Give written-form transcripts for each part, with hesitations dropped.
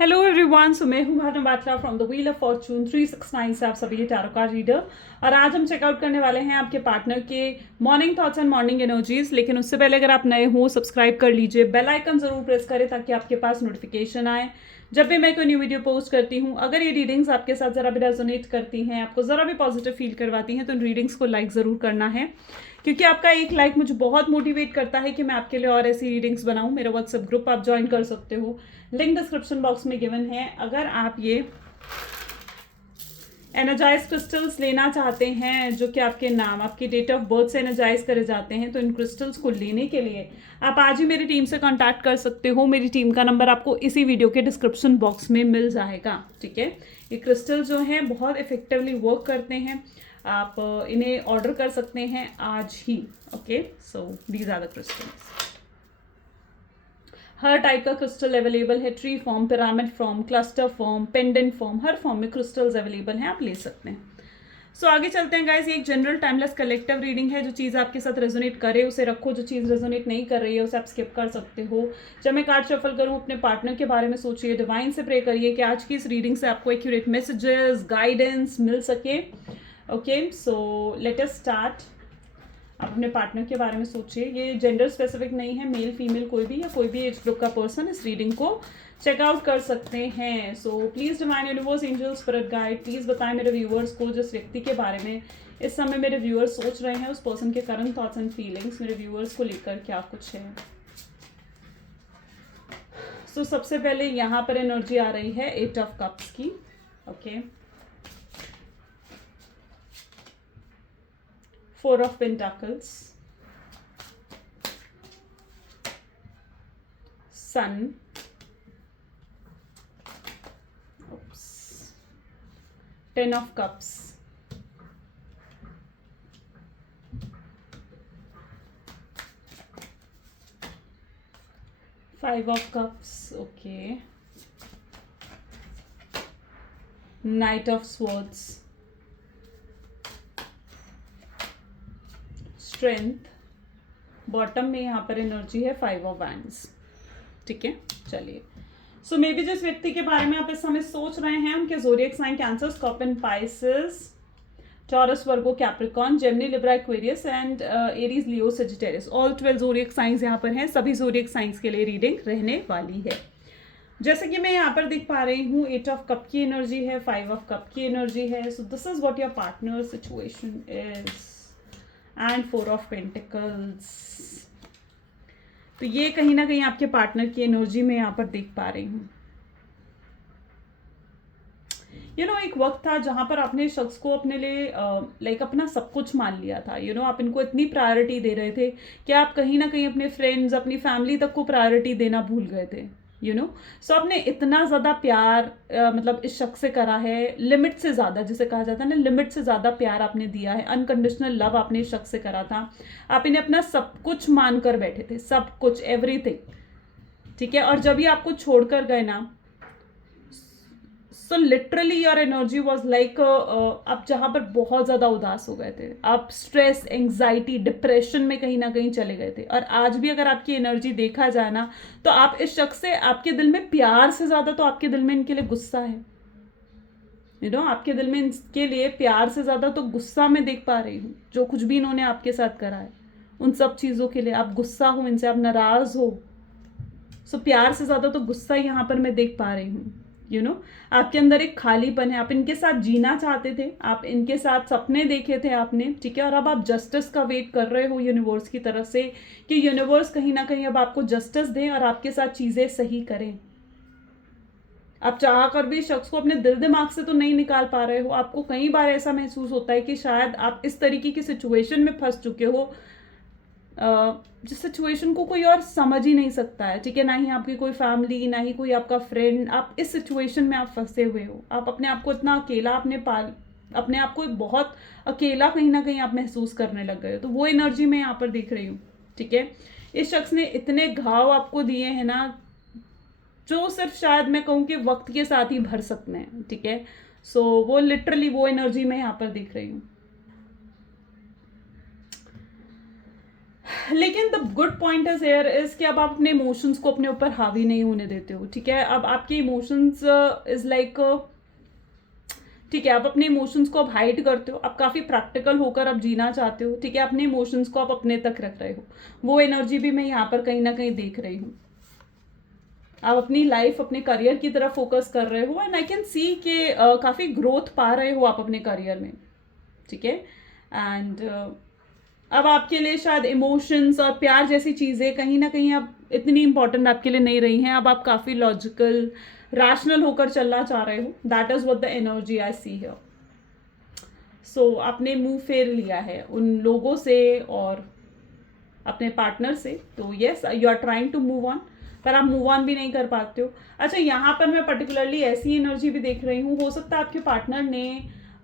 Hello everyone, so मैं हूँ Bhavna Batla from the wheel of fortune 369 से आप सभी टैरो कार्ड रीडर। और आज हम चेकआउट करने वाले हैं आपके पार्टनर के morning thoughts and morning energies. लेकिन उससे पहले अगर आप नए हो, सब्सक्राइब कर लीजिए, बेल आइकन जरूर प्रेस करें ताकि आपके पास नोटिफिकेशन आए जब भी मैं कोई न्यू वीडियो पोस्ट करती हूँ। अगर ये रीडिंग्स आपके साथ जरा भी रेजोनेट करती हैं, आपको जरा भी पॉजिटिव फील करवाती हैं, तो इन रीडिंग्स को लाइक ज़रूर करना है, क्योंकि आपका एक लाइक मुझे बहुत मोटिवेट करता है कि मैं आपके लिए और ऐसी रीडिंग्स बनाऊं। मेरा व्हाट्सएप ग्रुप आप ज्वाइन कर सकते हो, लिंक डिस्क्रिप्शन बॉक्स में गिवन है। अगर आप ये एनर्जाइज क्रिस्टल्स लेना चाहते हैं जो कि आपके नाम, आपकी डेट ऑफ बर्थ से एनर्जाइज करे जाते हैं, तो इन क्रिस्टल्स को लेने के लिए आप आज ही मेरी टीम से कांटेक्ट कर सकते हो। मेरी टीम का नंबर आपको इसी वीडियो के डिस्क्रिप्शन बॉक्स में मिल जाएगा। ठीक है, ये क्रिस्टल जो हैं बहुत इफेक्टिवली वर्क करते हैं। आप इन्हें ऑर्डर कर सकते हैं आज ही। Okay, so these are the crystals. हर टाइप का क्रिस्टल अवेलेबल है, tree form, pyramid form, cluster form, pendant form, हर फॉर्म में क्रिस्टल्स अवेलेबल हैं, आप ले सकते हैं। सो आगे चलते हैं गाइस। ये एक जनरल टाइमलेस कलेक्टिव रीडिंग है। जो चीज़ आपके साथ रेजोनेट करे उसे रखो, जो चीज़ रेजोनेट नहीं कर रही है उसे आप स्किप कर सकते हो। जब मैं कार्ड शफल करूँ, अपने पार्टनर के बारे में सोचिए, डिवाइन से प्रे करिए कि आज की इस रीडिंग से आपको एक्यूरेट मैसेजेस, गाइडेंस मिल सके। Okay, so let us start. आप अपने पार्टनर के बारे में सोचिए। ये जेंडर स्पेसिफिक नहीं है, मेल फीमेल कोई भी या कोई भी एज ग्रुप का पर्सन इस रीडिंग को चेकआउट कर सकते हैं। सो please divine universe, angel, spirit guide, please बताएं मेरे व्यूअर्स को जिस व्यक्ति के बारे में इस समय मेरे व्यूअर्स सोच रहे हैं, उस पर्सन के करंट थॉट्स एंड फीलिंग्स मेरे व्यूअर्स को लेकर क्या कुछ है। सो सबसे पहले यहाँ पर एनर्जी आ रही है 8 ऑफ कप्स की। Okay, 4 of Pentacles, Sun, oops, 10 of Cups, 5 of Cups, okay, Knight of Swords, strength, bottom में यहाँ पर एनर्जी है 5 ऑफ वैंड्स। ठीक है, चलिए। सो मे बी जिस व्यक्ति के बारे में आप इस समय सोच रहे हैं उनके zodiac sign Cancer, Scorpion, Pisces, Taurus, Virgo, Capricorn, Gemini, Libra, Aquarius and Aries, Leo, Sagittarius. All 12 zodiac signs यहाँ पर हैं। सभी ज़ोडिएक साइंस के लिए रीडिंग रहने वाली है। जैसे कि मैं यहाँ पर देख पा रही हूँ 8 ऑफ कप की एनर्जी है, 5 ऑफ कप की एनर्जी है। So this is what your partner situation is, and 4 of pentacles. तो ये कहीं ना कहीं आपके पार्टनर की एनर्जी में यहाँ पर देख पा रही हूँ। एक वक्त था जहां पर आपने शख्स को अपने लिए लाइक अपना सब कुछ मान लिया था। आप इनको इतनी प्रायोरिटी दे रहे थे कि आप कहीं ना कहीं अपने फ्रेंड्स, अपनी फैमिली तक को प्रायोरिटी देना भूल गए थे। सो आपने इतना ज़्यादा प्यार मतलब इस शख्स से करा है, लिमिट से ज़्यादा, जिसे कहा जाता है ना, लिमिट से ज़्यादा प्यार आपने दिया है, अनकंडीशनल लव आपने इस शख्स से करा था। आप इन्हें अपना सब कुछ मान कर बैठे थे, सब कुछ, एवरीथिंग। ठीक है, और जब ये आपको छोड़कर गए ना, so literally your energy was like आप जहां पर बहुत ज़्यादा उदास हो गए थे, आप स्ट्रेस, एंग्जाइटी, डिप्रेशन में कहीं ना कहीं चले गए थे। और आज भी अगर आपकी एनर्जी देखा जाए ना, तो आप इस शख्स से, आपके दिल में प्यार से ज़्यादा तो आपके दिल में इनके लिए गुस्सा है। आपके दिल में इनके लिए प्यार से ज़्यादा तो गुस्सा मैं देख पा रही हूँ। जो कुछ भी इन्होंने आपके साथ करा है, उन सब चीज़ों के लिए आप गुस्सा हो इनसे, आप नाराज़ हो। सो प्यार से ज़्यादा तो गुस्सा यहाँ पर मैं देख पा रही हूँ। आपके अंदर एक खालीपन है। आप इनके साथ जीना चाहते थे, आप इनके साथ सपने देखे थे आपने। ठीक है, और अब आप जस्टिस का वेट कर रहे हो यूनिवर्स की तरफ से, कि यूनिवर्स कहीं ना कहीं अब आपको जस्टिस दें और आपके साथ चीज़ें सही करें। आप चाह कर भी शख्स को अपने दिल दिमाग से तो नहीं निकाल पा रहे हो। आपको कई बार ऐसा महसूस होता है कि शायद आप इस तरीके की सिचुएशन में फंस चुके हो जिस सिचुएशन को कोई और समझ ही नहीं सकता है। ठीक है, ना ही आपकी कोई फैमिली, ना ही कोई आपका फ्रेंड। आप इस सिचुएशन में आप फंसे हुए हो। आप अपने आप को इतना अकेला, अपने आप को बहुत अकेला कहीं ना कहीं आप महसूस करने लग गए हो। तो वो एनर्जी मैं यहाँ पर देख रही हूँ। ठीक है, इस शख्स ने इतने घाव आपको दिए हैं ना, जो सिर्फ शायद मैं कहूँ कि वक्त के साथ ही भर सकते हैं। ठीक है, सो वो लिटरली वो एनर्जी मैं यहाँ पर देख रही हूँ। लेकिन the good point is here is कि अब आप अपने इमोशंस को अपने ऊपर हावी नहीं होने देते हो, ठीक है। अब आपके इमोशंस इज लाइक, ठीक है, आप अपने इमोशंस को अब हाइड करते हो, आप काफ़ी प्रैक्टिकल होकर अब जीना चाहते हो, ठीक है। अपने इमोशंस को आप अपने तक रख रहे हो, वो एनर्जी भी मैं यहाँ पर कहीं ना कहीं देख रही हूँ। आप अपनी लाइफ, अपने करियर की तरफ फोकस कर रहे हो एंड आई कैन सी कि काफ़ी ग्रोथ पा रहे हो आप अपने करियर में, ठीक है। एंड अब आपके लिए शायद इमोशंस और प्यार जैसी चीज़ें कहीं ना कहीं अब इतनी इंपॉर्टेंट आपके लिए नहीं रही हैं। अब आप काफ़ी लॉजिकल, रैशनल होकर चलना चाह रहे हो। That is what the energy I see here. So आपने मुंह फेर लिया है उन लोगों से और अपने पार्टनर से, तो yes you are trying to move on, पर आप मूव ऑन भी नहीं कर पाते हो। अच्छा, यहाँ पर मैं पर्टिकुलरली ऐसी एनर्जी भी देख रही हूँ, हो सकता है आपके पार्टनर ने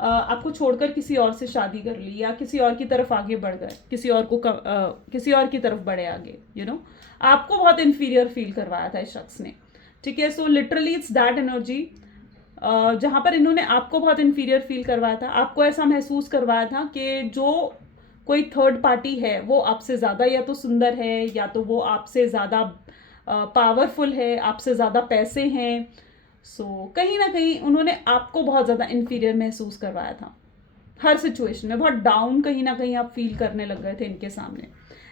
आपको छोड़कर किसी और से शादी कर ली या किसी और की तरफ आगे बढ़ गए, किसी और की तरफ बढ़े आगे, यू नो, आपको बहुत इन्फीरियर फील करवाया था इस शख्स ने, ठीक है। So literally it's that energy, जहाँ पर इन्होंने आपको बहुत इन्फीरियर फील करवाया था, आपको ऐसा महसूस करवाया था कि जो कोई थर्ड पार्टी है वो आपसे ज़्यादा या तो सुंदर है, या तो वो आपसे ज़्यादा पावरफुल है, आपसे ज़्यादा पैसे हैं। सो कहीं ना कहीं उन्होंने आपको बहुत ज़्यादा इन्फीरियर महसूस करवाया था हर सिचुएशन में, बहुत डाउन कहीं ना कहीं आप फील करने लग गए थे इनके सामने।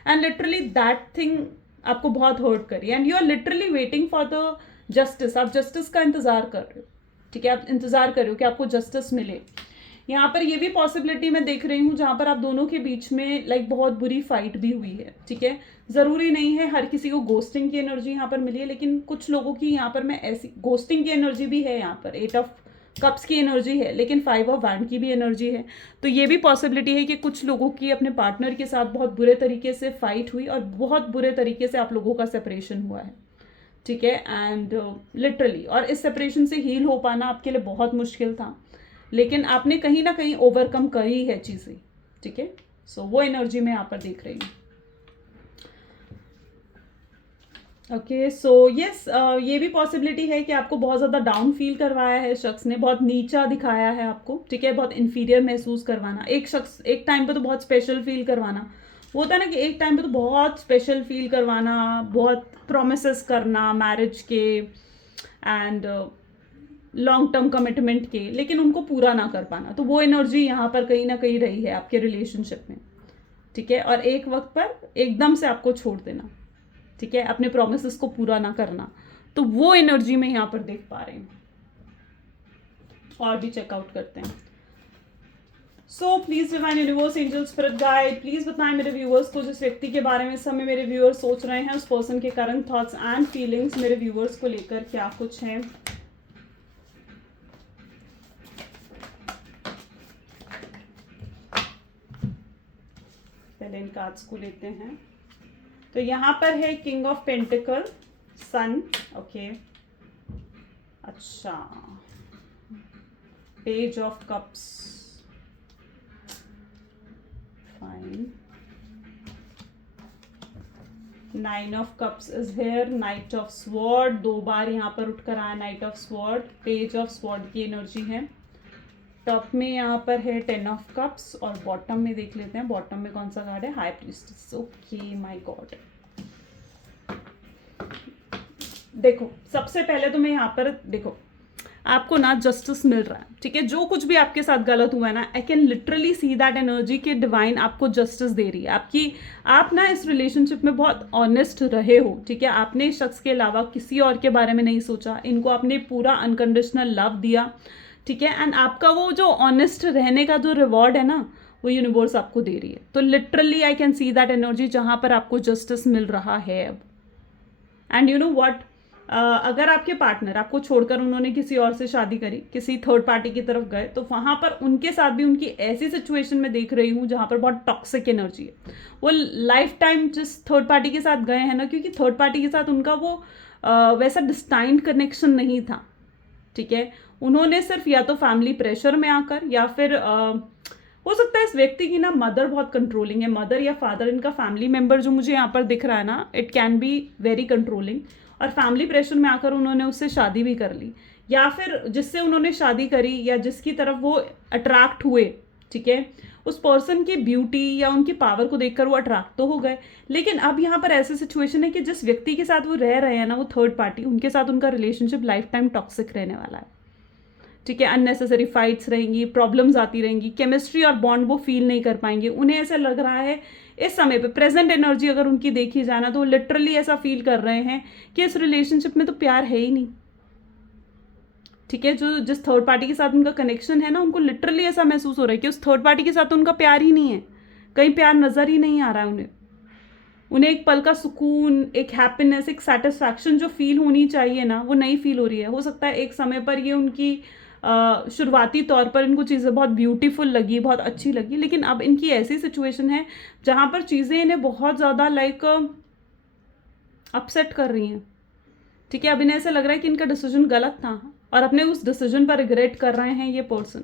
एंड लिटरली दैट थिंग आपको बहुत हर्ट करी and you are literally waiting for the justice. आप जस्टिस का इंतज़ार कर रहे हो, ठीक है, आप इंतज़ार कर रहे हो कि आपको जस्टिस मिले। यहाँ पर ये भी पॉसिबिलिटी मैं देख रही हूँ जहाँ पर आप दोनों के बीच में लाइक बहुत बुरी फाइट भी हुई है, ठीक है। ज़रूरी नहीं है हर किसी को गोस्टिंग की एनर्जी यहाँ पर मिली है, लेकिन कुछ लोगों की यहाँ पर मैं ऐसी गोस्टिंग की एनर्जी भी है, यहाँ पर 8 ऑफ कप्स की एनर्जी है, लेकिन 5 ऑफ वैंड की भी एनर्जी है। तो ये भी पॉसिबिलिटी है कि कुछ लोगों की अपने पार्टनर के साथ बहुत बुरे तरीके से फाइट हुई और बहुत बुरे तरीके से आप लोगों का सेपरेशन हुआ है, ठीक है। एंड लिटरली और इस सेपरेशन से हील हो पाना आपके लिए बहुत मुश्किल था, लेकिन आपने कहीं ना कहीं ओवरकम करी है चीज़ें, ठीक है। सो वो एनर्जी मैं यहाँ पर देख रही हूँ। ओके, सो यस, ये भी पॉसिबिलिटी है कि आपको बहुत ज़्यादा डाउन फील करवाया है शख्स ने, बहुत नीचा दिखाया है आपको, ठीक है, बहुत इन्फीरियर महसूस करवाना। एक शख्स एक टाइम पे तो बहुत स्पेशल फील करवाना, वो होता है ना कि एक टाइम पे तो बहुत स्पेशल फील करवाना, बहुत प्रोमिसेस करना मैरिज के एंड लॉन्ग टर्म कमिटमेंट के, लेकिन उनको पूरा ना कर पाना। तो वो एनर्जी यहाँ पर कहीं ना कहीं रही है आपके रिलेशनशिप में, ठीक है। और एक वक्त पर एकदम से आपको छोड़ देना, ठीक है, अपने प्रोमिसेस को पूरा ना करना, तो वो एनर्जी में यहाँ पर देख पा रहे हैं। और भी चेकआउट करते हैं। सो please divine universe, angel, spirit guide, please बताएं मेरे व्यूअर्स को जिस व्यक्ति के बारे में इस समय मेरे व्यूअर्स सोच रहे हैं, उस पर्सन के करंट थॉट्स एंड फीलिंग्स मेरे व्यूअर्स को लेकर क्या कुछ है। पहले इन कार्ड्स को लेते हैं। तो यहाँ पर है king of pentacle, sun, okay, अच्छा, page of cups, fine, 9 of cups is here, knight of sword, 2 बार यहाँ पर उठकर आया knight of sword, page of sword की एनर्जी है। टॉप में यहाँ पर है 10 ऑफ कप्स और बॉटम में देख लेते हैं, बॉटम में कौन सा कार्ड है, high priestess, okay my God. देखो, सबसे पहले तो मैं यहाँ पर देखो, आपको ना जस्टिस मिल रहा है, ठीक है। जो कुछ भी आपके साथ गलत हुआ है ना, I can literally see that energy के डिवाइन आपको जस्टिस दे रही है। आप ना इस रिलेशनशिप में बहुत ऑनेस्ट रहे हो, ठीक है। आपने इस शख्स के अलावा किसी और के बारे में नहीं सोचा, इनको आपने पूरा अनकंडीशनल लव दिया, ठीक है। एंड आपका वो जो ऑनेस्ट रहने का जो रिवॉर्ड है ना, वो यूनिवर्स आपको दे रही है। तो literally I can see that energy जहाँ पर आपको जस्टिस मिल रहा है अब। एंड यू नो व्हाट, अगर आपके पार्टनर आपको छोड़कर उन्होंने किसी और से शादी करी, किसी थर्ड पार्टी की तरफ गए, तो वहाँ पर उनके साथ भी उनकी ऐसी सिचुएशन में देख रही हूँ जहाँ पर बहुत टॉक्सिक एनर्जी है। वो लाइफ टाइम जिस थर्ड पार्टी के साथ गए हैं ना, क्योंकि थर्ड पार्टी के साथ उनका वो वैसा डिस्टाइंड कनेक्शन नहीं था, ठीक है। उन्होंने सिर्फ या तो फैमिली प्रेशर में आकर, या फिर हो सकता है इस व्यक्ति की ना मदर बहुत कंट्रोलिंग है, मदर या फादर, इनका फैमिली मेंबर जो मुझे यहाँ पर दिख रहा है ना, it can be very controlling, और फैमिली प्रेशर में आकर उन्होंने उससे शादी भी कर ली, या फिर जिससे उन्होंने शादी करी या जिसकी तरफ वो अट्रैक्ट हुए, ठीक है, उस पर्सन की ब्यूटी या उनकी पावर को देखकर वो अट्रैक्ट तो हो गए, लेकिन अब यहाँ पर ऐसी सिचुएशन है कि जिस व्यक्ति के साथ वो रह रहे हैं ना, वो थर्ड पार्टी, उनके साथ उनका रिलेशनशिप लाइफ टाइम टॉक्सिक रहने वाला है। ठीक है, अननेसेसरी फाइट्स रहेंगी, प्रॉब्लम्स आती रहेंगी, केमिस्ट्री और बॉन्ड वो फील नहीं कर पाएंगे। उन्हें ऐसा लग रहा है इस समय पे, प्रेजेंट एनर्जी अगर उनकी देखी जाए ना, तो लिटरली ऐसा फील कर रहे हैं कि इस रिलेशनशिप में तो प्यार है ही नहीं। ठीक है, जो जिस थर्ड पार्टी के साथ उनका कनेक्शन है ना, उनको लिटरली ऐसा महसूस हो रहा है कि उस थर्ड पार्टी के साथ उनका प्यार ही नहीं है, कहीं प्यार नजर ही नहीं आ रहा है उन्हें एक पल का सुकून, एक हैप्पीनेस, एक सेटिस्फैक्शन जो फील होनी चाहिए ना, वो नहीं फील हो रही है। हो सकता है एक समय पर ये उनकी शुरुआती तौर पर इनको चीज़ें बहुत ब्यूटीफुल लगी, बहुत अच्छी लगी, लेकिन अब इनकी ऐसी सिचुएशन है जहाँ पर चीज़ें इन्हें बहुत ज़्यादा लाइक अपसेट कर रही हैं। ठीक है, अब इन्हें ऐसा लग रहा है कि इनका डिसीजन गलत था और अपने उस डिसीजन पर रिग्रेट कर रहे हैं ये पर्सन,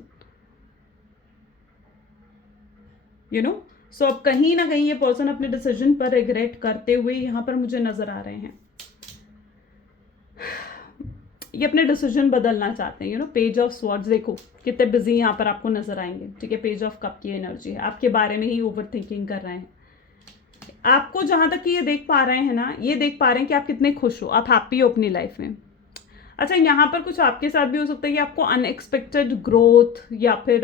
यू नो। सो अब कहीं ना कहीं ये पर्सन अपने डिसीजन पर रिग्रेट करते हुए यहाँ पर मुझे नजर आ रहे हैं। ये अपने डिसीजन बदलना चाहते हैं, you know. Page of swords, देखो कितने बिजी यहाँ पर आपको नजर आएंगे। ठीक है, पेज ऑफ कप की एनर्जी है, आपके बारे में ही ओवर थिंकिंग कर रहे हैं। आपको जहां तक कि ये देख पा रहे हैं ना, ये देख पा रहे हैं कि आप कितने खुश हो, आप हैप्पी हो अपनी लाइफ में। अच्छा, यहाँ पर कुछ आपके साथ भी हो सकता है कि आपको अनएक्सपेक्टेड ग्रोथ या फिर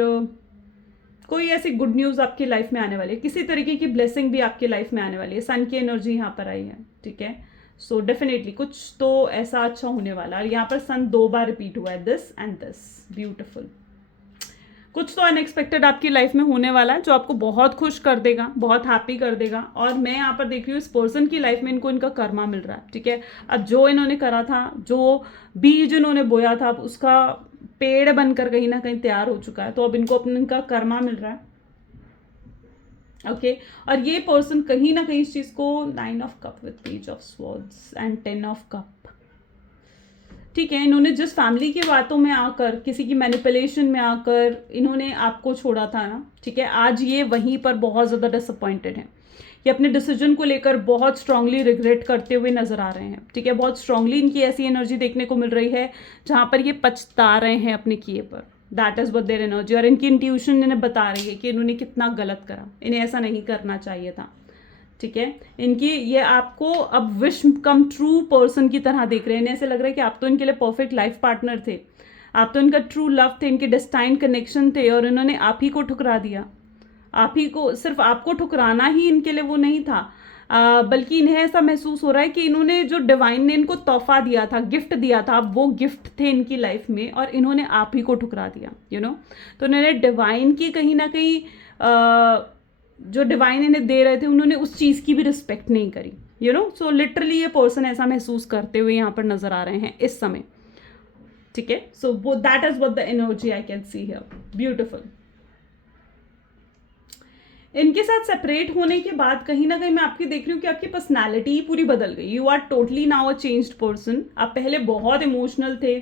कोई ऐसी गुड न्यूज़ आपकी लाइफ में आने वाली है, किसी तरीके की ब्लेसिंग भी आपकी लाइफ में आने वाली है। सन की एनर्जी यहाँ पर आई है। ठीक है, सो डेफिनेटली कुछ तो ऐसा अच्छा होने वाला है। और यहाँ पर सन 2 बार रिपीट हुआ है, दिस एंड दिस, ब्यूटिफुल। कुछ तो अनएक्सपेक्टेड आपकी लाइफ में होने वाला है जो आपको बहुत खुश कर देगा, बहुत हैप्पी कर देगा। और मैं यहाँ पर देख रही हूँ इस पर्सन की लाइफ में इनको इनका कर्मा मिल रहा है। ठीक है, अब जो इन्होंने करा था, जो बीज इन्होंने बोया था, अब उसका पेड़ बनकर कहीं ना कहीं तैयार हो चुका है, तो अब इनको अपने इनका कर्मा मिल रहा है। ओके, और ये पर्सन कहीं ना कहीं इस चीज को 9 of cup with page of swords and 10 of cup. ठीक है, इन्होंने जिस फैमिली की बातों में आकर, किसी की मैनिपुलेशन में आकर इन्होंने आपको छोड़ा था ना, ठीक है, आज ये वहीं पर बहुत ज़्यादा डिसअपॉइंटेड हैं। ये अपने डिसीजन को लेकर बहुत स्ट्रांगली रिग्रेट करते हुए नजर आ रहे हैं। ठीक है, बहुत स्ट्रांगली इनकी ऐसी एनर्जी देखने को मिल रही है जहां पर ये पछता रहे हैं अपने किए पर। That is what their energy. और इनकी इंट्यूशन इन्हें बता रही है कि इन्होंने कितना गलत करा, इन्हें ऐसा नहीं करना चाहिए था। ठीक है, इनकी ये आपको अब विश कम ट्रू पर्सन की तरह देख रहे हैं। इन्हें ऐसे लग रहा है कि आप तो इनके लिए परफेक्ट लाइफ पार्टनर थे, आप तो इनका ट्रू लव थे, इनके डेस्टाइन कनेक्शन थे, और इन्होंने आप ही को ठुकरा दिया। आप ही को, सिर्फ आपको ठुकराना ही इनके लिए वो नहीं था, बल्कि इन्हें ऐसा महसूस हो रहा है कि इन्होंने जो डिवाइन ने इनको तोहफा दिया था, गिफ्ट दिया था, वो गिफ्ट थे इनकी लाइफ में, और इन्होंने आप ही को ठुकरा दिया, यू नो। तो इन्होंने डिवाइन की कहीं ना कहीं जो डिवाइन इन्हें दे रहे थे, उन्होंने उस चीज़ की भी रिस्पेक्ट नहीं करी, यू नो। सो लिटरली ये पर्सन ऐसा महसूस करते हुए यहाँ पर नजर आ रहे हैं इस समय। ठीक है, सो वो that is what the energy I can C here, beautiful. इनके साथ सेपरेट होने के बाद कहीं ना कहीं मैं आपकी देख रही हूँ कि आपकी पर्सनैलिटी ही पूरी बदल गई। You are totally now a changed person. आप पहले बहुत इमोशनल थे,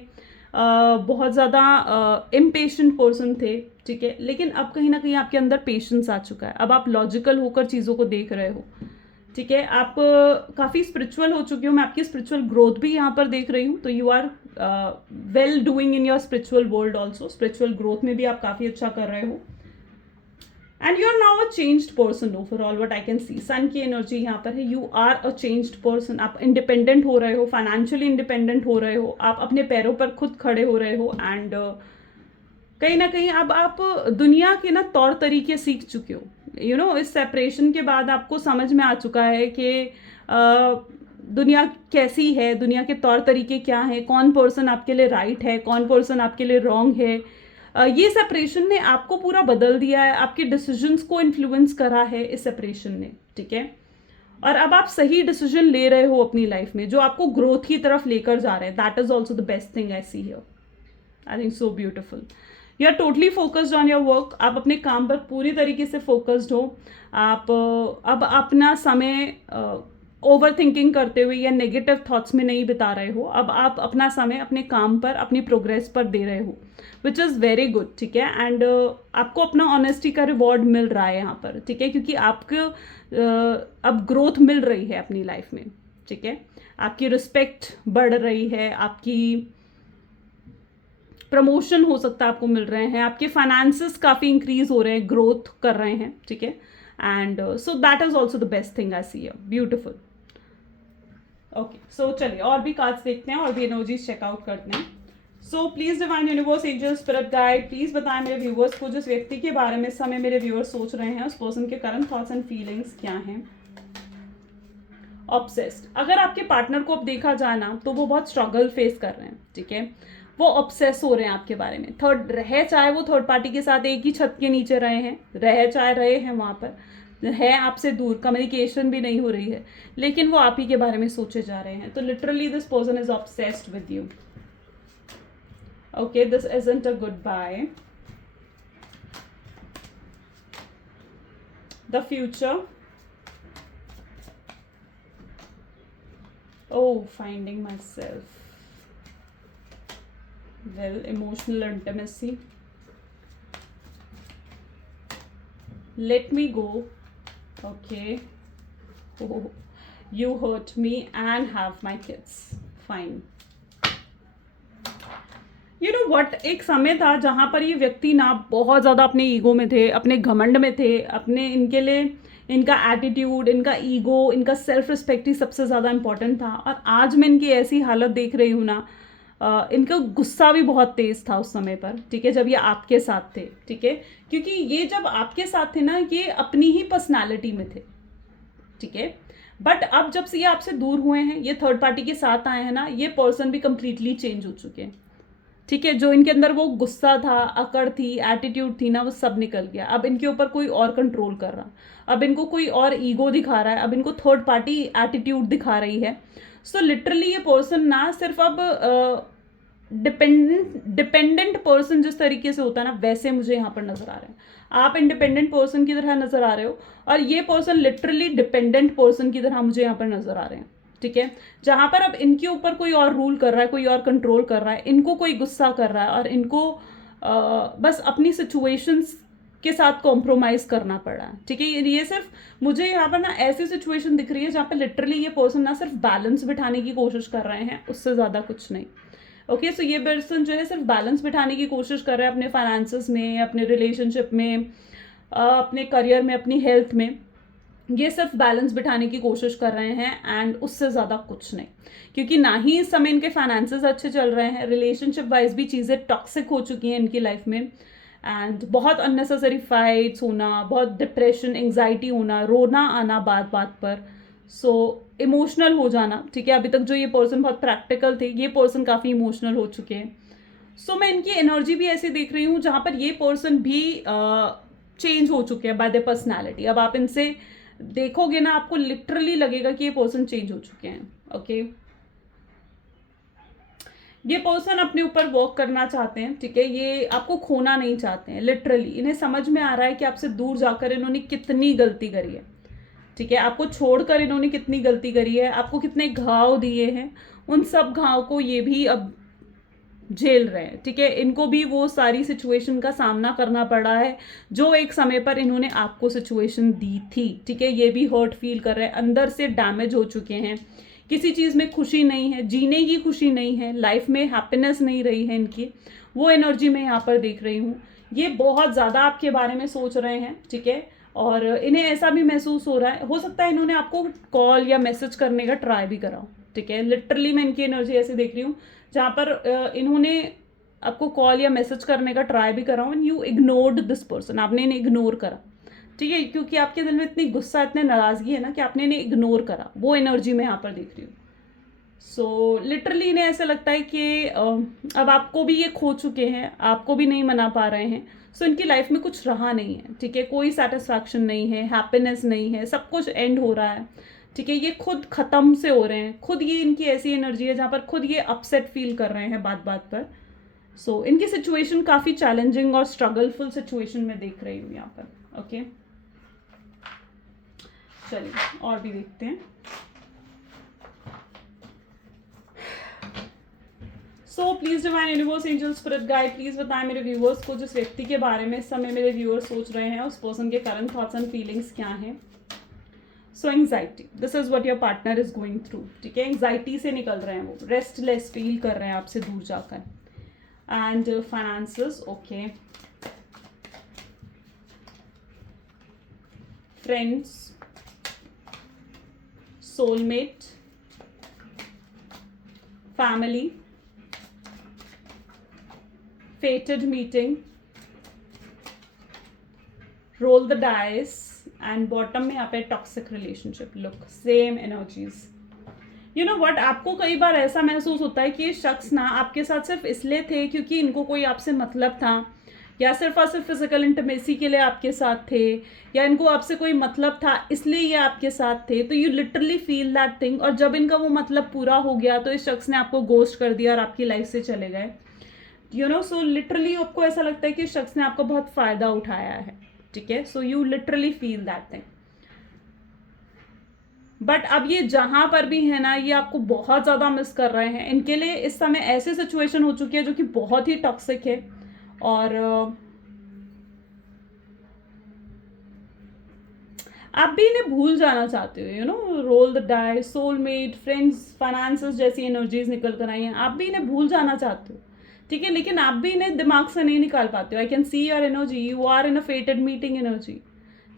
बहुत ज़्यादा इम्पेशेंट पर्सन थे। ठीक है, लेकिन अब कहीं ना कहीं आपके अंदर पेशेंस आ चुका है। अब आप लॉजिकल होकर चीज़ों को देख रहे हो। ठीक है, आप काफ़ी स्पिरिचुअल हो चुके हो। मैं आपकी स्पिरिचुअल ग्रोथ भी यहाँ पर देख रही हूँ। तो you are well doing in your spiritual world also. Spiritual growth में भी आप काफ़ी अच्छा कर रहे हो। And you are now a changed person overall, what I can see. Sun की एनर्जी यहाँ पर है, you are a changed person. आप इंडिपेंडेंट हो रहे हो, फाइनेंशियली इंडिपेंडेंट हो रहे हो, आप अपने पैरों पर खुद खड़े हो रहे हो। एंड कहीं ना कहीं अब आप दुनिया के ना तौर तरीके सीख चुके हो, यू नो। इस सेपरेशन के बाद आपको समझ में आ चुका है कि दुनिया कैसी है, दुनिया के तौर तरीके क्या हैं, कौन पर्सन आपके लिए राइट है, कौन पर्सन आपके लिए रॉन्ग है। ये सेपरेशन ने आपको पूरा बदल दिया है, आपके डिसीजंस को इन्फ्लुएंस करा है इस सेपरेशन ने। ठीक है, और अब आप सही डिसीजन ले रहे हो अपनी लाइफ में, जो आपको ग्रोथ की तरफ लेकर जा रहे हैं। That is also the best thing I see here. I think so beautiful. You are totally focused on your work. आप अपने काम पर पूरी तरीके से फोकस्ड हो। आप अब अपना समय ओवर थिंकिंग करते हुए या नेगेटिव थॉट्स में नहीं बिता रहे हो। अब आप अपना समय अपने काम पर, अपनी प्रोग्रेस पर दे रहे हो, विच इज़ वेरी गुड। ठीक है, एंड आपको अपना ऑनेस्टी का रिवॉर्ड मिल रहा है यहाँ पर। ठीक है, क्योंकि आपको अब ग्रोथ मिल रही है अपनी लाइफ में। ठीक है, आपकी रिस्पेक्ट बढ़ रही है, आपकी प्रमोशन हो सकता है आपको मिल रहे हैं, आपके फाइनेंसेस काफ़ी इंक्रीज हो रहे हैं, ग्रोथ कर रहे हैं, ठीक है. And so that is also the best thing I see here. Beautiful. Okay, so चलिए और भी कार्ड्स देखते हैं और भी एनर्जीज चेकआउट करते हैं. सो please divine universe, angel, spirit guide, please बताएं मेरे व्यूवर्स को जिस व्यक्ति के बारे में इस समय मेरे व्यूवर्स सोच रहे हैं, उस पर्सन के करंट थॉट्स एंड फीलिंग्स क्या हैं. ऑब्सेस्ड. अगर आपके पार्टनर को अब देखा जाए ना तो वो बहुत स्ट्रगल फेस कर रहे हैं, ठीक है. वो ऑब्सेस हो रहे हैं आपके बारे में. थर्ड रहे, चाहे वो थर्ड पार्टी के साथ एक ही छत के नीचे रहे हैं, चाहे रहे हैं वहां पर, है आपसे दूर, कम्युनिकेशन भी नहीं हो रही है, लेकिन वो आप ही के बारे में सोचे जा रहे हैं. तो literally this person is obsessed with you. Okay, this isn't a good bye. The future. Oh, finding myself. Well, emotional intimacy. Let me go. Okay. Oh, you hurt me and have my kids. Fine. You know what? एक समय था जहाँ पर ये व्यक्ति ना बहुत ज़्यादा अपने ईगो में थे, अपने घमंड में थे, अपने इनके लिए इनका एटीट्यूड, इनका ईगो, इनका सेल्फ रिस्पेक्ट ही सबसे ज़्यादा इंपॉर्टेंट था. और आज मैं इनकी ऐसी हालत देख रही हूँ ना, इनका गुस्सा भी बहुत तेज़ था उस समय पर, ठीक है, जब ये आपके साथ थे, ठीक है. क्योंकि ये जब आपके साथ थे ना, ये अपनी ही पर्सनालिटी में थे, ठीक है. बट अब जब से ये आपसे दूर हुए हैं, ये थर्ड पार्टी के साथ आए हैं ना, ये पर्सन भी कंप्लीटली चेंज हो चुके हैं, ठीक है. जो इनके अंदर वो गुस्सा था, अकड़ थी, एटीट्यूड थी ना, वो सब निकल गया. अब इनके ऊपर कोई और कंट्रोल कर रहा, अब इनको कोई और ईगो दिखा रहा है, अब इनको थर्ड पार्टी एटीट्यूड दिखा रही है. सो लिटरली ये पर्सन ना सिर्फ अब डिपेंडेंट पर्सन जिस तरीके से होता है ना, वैसे मुझे यहाँ पर नजर आ रहे हैं. आप इंडिपेंडेंट पर्सन की तरह नजर आ रहे हो और ये पर्सन लिटरली डिपेंडेंट पर्सन की तरह मुझे यहाँ पर नजर आ रहे हैं, ठीक है. जहां पर अब इनके ऊपर कोई और रूल कर रहा है, कोई और कंट्रोल कर रहा है, इनको कोई गुस्सा कर रहा है और इनको बस अपनी सिचुएशंस के साथ कॉम्प्रोमाइज करना पड़ रहा है, ठीक है. ये सिर्फ मुझे यहाँ पर ना ऐसी सिचुएशन दिख रही है जहाँ पर लिटरली ये पर्सन ना सिर्फ बैलेंस बिठाने की कोशिश कर रहे हैं, उससे ज़्यादा कुछ नहीं. ओके, सो ये पर्सन जो है सिर्फ बैलेंस बिठाने की कोशिश कर रहे हैं अपने फाइनेंसेस में, अपने रिलेशनशिप में, अपने करियर में, अपनी हेल्थ में. ये सिर्फ बैलेंस बिठाने की कोशिश कर रहे हैं एंड उससे ज़्यादा कुछ नहीं. क्योंकि ना ही इस समय इनके फाइनेंसेस अच्छे चल रहे हैं, रिलेशनशिप वाइज भी चीज़ें टॉक्सिक हो चुकी हैं इनकी लाइफ में. एंड बहुत अननेसेसरी फाइट्स होना, बहुत डिप्रेशन, एंग्जाइटी होना, रोना आना बात बात पर, सो इमोशनल हो जाना, ठीक है. अभी तक जो ये पर्सन बहुत प्रैक्टिकल थे, ये पर्सन काफ़ी इमोशनल हो चुके हैं. सो मैं इनकी एनर्जी भी ऐसी देख रही हूँ जहाँ पर ये पर्सन भी चेंज हो चुके हैं बाय द पर्सनैलिटी. अब आप इनसे देखोगे ना, आपको लिटरली लगेगा कि ये पर्सन चेंज हो चुके हैं. ओके, ये पर्सन अपने ऊपर वर्क करना चाहते हैं, ठीक है. ये आपको खोना नहीं चाहते हैं. लिटरली इन्हें समझ में आ रहा है कि आपसे दूर जाकर इन्होंने कितनी गलती करी है, ठीक है. आपको छोड़कर इन्होंने कितनी गलती करी है, आपको कितने घाव दिए हैं, उन सब घाव को ये भी अब झेल रहे हैं, ठीक है. इनको भी वो सारी सिचुएशन का सामना करना पड़ा है जो एक समय पर इन्होंने आपको सिचुएशन दी थी, ठीक है. ये भी हर्ट फील कर रहे हैं, अंदर से डैमेज हो चुके हैं, किसी चीज़ में खुशी नहीं है, जीने की खुशी नहीं है, लाइफ में हैप्पीनेस नहीं रही है इनकी. वो एनर्जी मैं यहाँ पर देख रही हूँ. ये बहुत ज़्यादा आपके बारे में सोच रहे हैं, ठीक है. और इन्हें ऐसा भी महसूस हो रहा है, हो सकता है इन्होंने आपको कॉल या मैसेज करने का ट्राई भी करा, ठीक है. लिटरली मैं इनकी एनर्जी ऐसे देख रही हूँ जहाँ पर इन्होंने आपको कॉल या मैसेज करने का ट्राई भी करा and you ignored this person. आपने इन्हें इग्नोर करा, ठीक है. क्योंकि आपके दिल में इतनी गुस्सा, इतने नाराजगी है ना कि आपने इन्हें इग्नोर करा. वो एनर्जी मैं यहाँ पर देख रही हूँ. सो लिटरली इन्हें ऐसा लगता है कि अब आपको भी ये खो चुके हैं, आपको भी नहीं मना पा रहे हैं. सो इनकी लाइफ में कुछ रहा नहीं है, ठीक है. कोई सेटिस्फैक्शन नहीं है, हैप्पीनेस नहीं है, सब कुछ एंड हो रहा है, ठीक है. ये खुद खत्म से हो रहे हैं, खुद ये इनकी ऐसी एनर्जी है जहाँ पर खुद ये अपसेट फील कर रहे हैं बात बात पर. सो इनकी सिचुएशन काफ़ी चैलेंजिंग और स्ट्रगलफुल सिचुएशन में देख रही हूँ यहाँ पर. ओके, चलिए और भी देखते हैं. सो please divine universe, angel, spirit guide, please बताएं मेरे व्यूअर्स को जिस व्यक्ति के बारे में इस समय मेरे व्यूअर्स सोच रहे हैं, उस पर्सन के करंट थॉट्स एंड फीलिंग्स क्या हैं. So anxiety, this is what your partner is going through, ठीक है. एंग्जाइटी से निकल रहे हैं वो, रेस्टलेस फील कर रहे हैं आपसे दूर जाकर. and finances. Okay, friends, soulmate, family, fated meeting, roll the dice, and bottom में यहाँ पे toxic relationship. Look, same energies. You know what, आपको कई बार ऐसा महसूस होता है कि ये शख्स ना आपके साथ सिर्फ इसलिए थे क्योंकि इनको कोई आपसे मतलब था, या सिर्फ और सिर्फ फिजिकल इंटीमेसी के लिए आपके साथ थे, या इनको आपसे कोई मतलब था इसलिए ये आपके साथ थे. तो you literally feel that thing. और जब इनका वो मतलब पूरा हो गया तो इस शख्स ने आपको गोस्ट कर दिया और आपकी लाइफ से चले गए. यू नो, सो लिटरली आपको ऐसा लगता है कि इस शख्स ने आपका बहुत फ़ायदा उठाया है. ठीक है, so you literally feel that thing. But अब ये जहां पर भी है ना, ये आपको बहुत ज़्यादा मिस कर रहे हैं. इनके लिए इस समय ऐसी सिचुएशन हो चुकी है जो कि बहुत ही टॉक्सिक है. और आप भी इन्हें भूल जाना चाहते हो. You know, role the die, soulmate, friends, finances जैसी एनर्जीज निकल कर आई हैं. आप भी इन्हें भूल जाना चाहते हो. ठीक है, लेकिन आप भी इन्हें दिमाग से नहीं निकाल पाते हो. I can see your energy, you are in a fated meeting energy.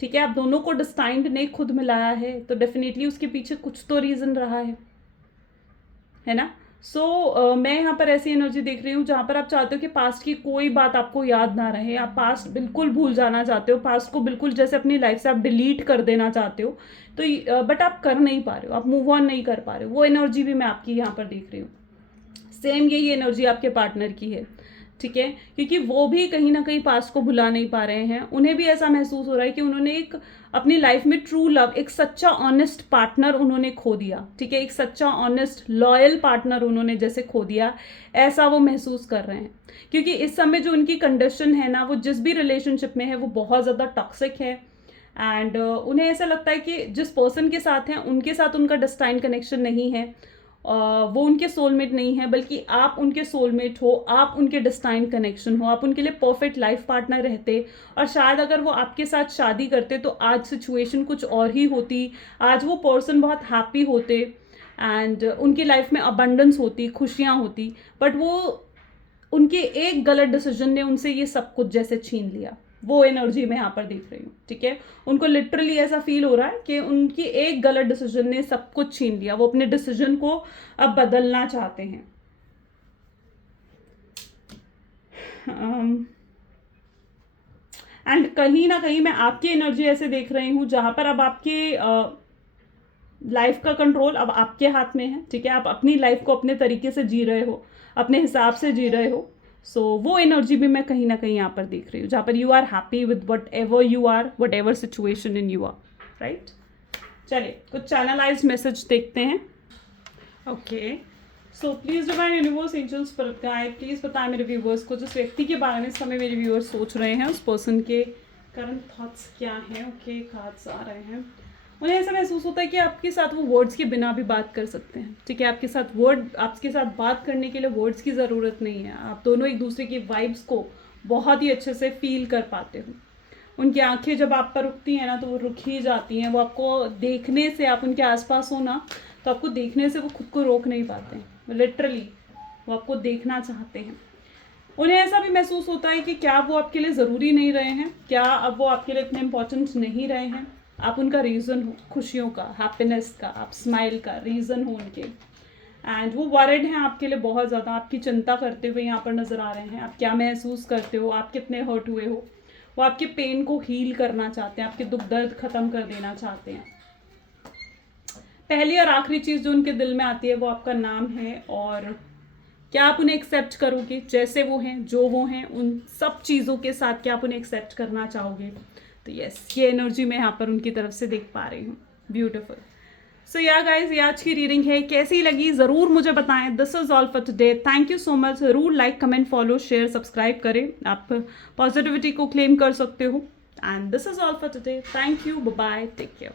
ठीक है, आप दोनों को डिस्टाइंड ने खुद मिलाया है, तो डेफिनेटली उसके पीछे कुछ तो रीज़न रहा है ना. सो मैं यहाँ पर ऐसी एनर्जी देख रही हूँ जहाँ पर आप चाहते हो कि पास्ट की कोई बात आपको याद ना रहे. आप पास्ट बिल्कुल भूल जाना चाहते हो, पास्ट को बिल्कुल जैसे अपनी लाइफ से आप डिलीट कर देना चाहते हो. तो बट आप कर नहीं पा रहे हो, आप मूव ऑन नहीं कर पा रहे हो. वो एनर्जी भी मैं आपकी यहाँ पर देख रही हूँ. सेम यही एनर्जी आपके पार्टनर की है. ठीक है, क्योंकि वो भी कहीं ना कहीं पास्ट को भुला नहीं पा रहे हैं. उन्हें भी ऐसा महसूस हो रहा है कि उन्होंने एक अपनी लाइफ में ट्रू लव, एक सच्चा ऑनेस्ट पार्टनर उन्होंने खो दिया. ठीक है, एक सच्चा ऑनेस्ट लॉयल पार्टनर उन्होंने जैसे खो दिया, ऐसा वो महसूस कर रहे हैं. क्योंकि इस समय जो उनकी कंडीशन है ना, वो जिस भी रिलेशनशिप में है वो बहुत ज़्यादा टॉक्सिक है. एंड उन्हें ऐसा लगता है कि जिस पर्सन के साथ हैं उनके साथ उनका डेस्टाइन कनेक्शन नहीं है. वो उनके सोलमेट नहीं है, बल्कि आप उनके सोलमेट हो, आप उनके डेस्टाइन कनेक्शन हो, आप उनके लिए परफेक्ट लाइफ पार्टनर रहते. और शायद अगर वो आपके साथ शादी करते तो आज सिचुएशन कुछ और ही होती. आज वो पर्सन बहुत हैप्पी होते एंड उनकी लाइफ में अबंडेंस होती, खुशियाँ होती. बट वो उनके एक गलत डिसीजन ने उनसे ये सब कुछ जैसे छीन लिया. वो एनर्जी मैं यहाँ पर देख रही हूँ. ठीक है, उनको लिटरली ऐसा फील हो रहा है कि उनकी एक गलत डिसीजन ने सब कुछ छीन लिया. वो अपने डिसीजन को अब बदलना चाहते हैं. एंड कहीं ना कहीं मैं आपकी एनर्जी ऐसे देख रही हूँ जहाँ पर अब आपकी लाइफ का कंट्रोल अब आपके हाथ में है. ठीक है, आप अपनी लाइफ को अपने तरीके से जी रहे हो, अपने हिसाब से जी रहे हो. सो वो एनर्जी भी मैं कहीं ना कहीं यहाँ पर देख रही हूँ जहाँ पर you are happy with whatever you are, whatever situation in you are. Right, चलिए कुछ चैनलाइज्ड मैसेज देखते हैं. Okay, so please divine universe, angels, spirit guide, please बताएं मेरे व्यूवर्स को जिस व्यक्ति के बारे में इस समय मेरे व्यूवर्स सोच रहे हैं, उस पर्सन के करंट थॉट्स क्या हैं. ओके, कार्ड्स आ रहे हैं. उन्हें ऐसा महसूस होता है कि आपके साथ वो वर्ड्स के बिना भी बात कर सकते हैं. ठीक है, आपके साथ बात करने के लिए वर्ड्स की ज़रूरत नहीं है. आप दोनों एक दूसरे की वाइब्स को बहुत ही अच्छे से फील कर पाते हो. उनकी आंखें जब आप पर रुकती हैं ना तो वो रुक ही जाती हैं. वो आपको देखने से, आप उनके आसपास हो ना तो आपको देखने से वो खुद को रोक नहीं पाते हैं. लिटरली वो आपको देखना चाहते हैं. उन्हें ऐसा भी महसूस होता है कि क्या वो आपके लिए ज़रूरी नहीं रहे हैं, क्या अब वो आपके लिए इतने इम्पोर्टेंट नहीं रहे हैं. आप उनका रीज़न हो, खुशियों का, हैप्पीनेस का, आप स्माइल का रीज़न हो उनके. एंड वो वरिड हैं आपके लिए बहुत ज़्यादा. आपकी चिंता करते हुए यहाँ पर नज़र आ रहे हैं. आप क्या महसूस करते हो, आप कितने हर्ट हुए हो. वो आपके पेन को हील करना चाहते हैं, आपके दुख दर्द ख़त्म कर देना चाहते हैं. पहली और आखिरी चीज़ जो उनके दिल में आती है वो आपका नाम है. और क्या आप उन्हें एक्सेप्ट करोगे जैसे वो हैं, जो वो हैं, उन सब चीज़ों के साथ क्या आप उन्हें एक्सेप्ट करना चाहोगे. तो यस, ये एनर्जी मैं यहाँ पर उनकी तरफ से देख पा रही हूँ. ब्यूटिफुल. सो या गाइज, ये आज की रीडिंग है. कैसी लगी ज़रूर मुझे बताएं. This is all for today. Thank you so much. ज़रूर like, comment, follow, share, subscribe करें. आप पॉजिटिविटी को क्लेम कर सकते हो. And this is all for today. Thank you. Bye bye. Take care.